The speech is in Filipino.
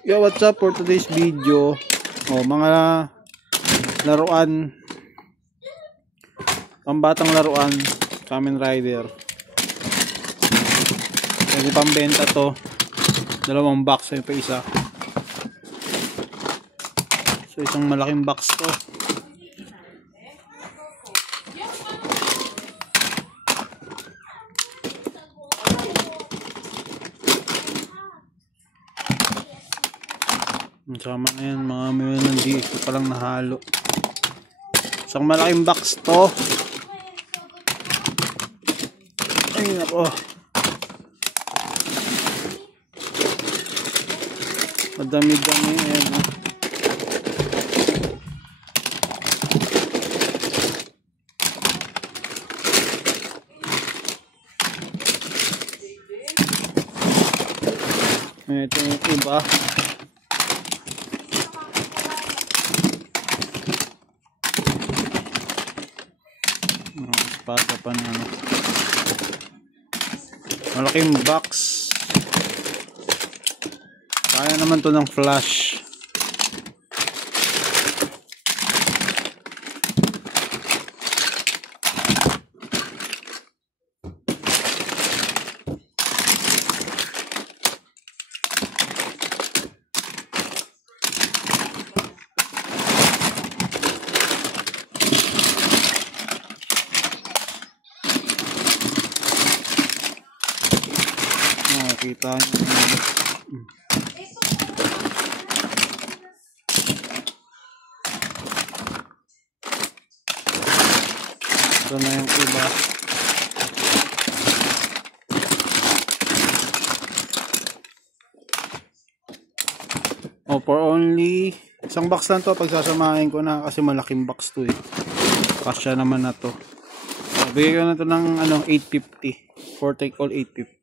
Yo, what's up for today's video? Mga laruan, pambatang laruan, Kamen Rider. Pwede pambenta to. Dalawang box, ay pa isa. So isang malaking box to. Sama na yan, mga may nandito palang nahalo. Isang malaking box to. Ay nako, madami-dami yan. Ito yung iba. Espada pa na ano. Malaking box. Kaya naman to ng flash. Kita nyo. Ito na yung iba. For only isang box lang to, pagsasamahin ko na kasi malaking box to eh. Kasya naman na to. Bigay ko na to ng 850. For take all 850.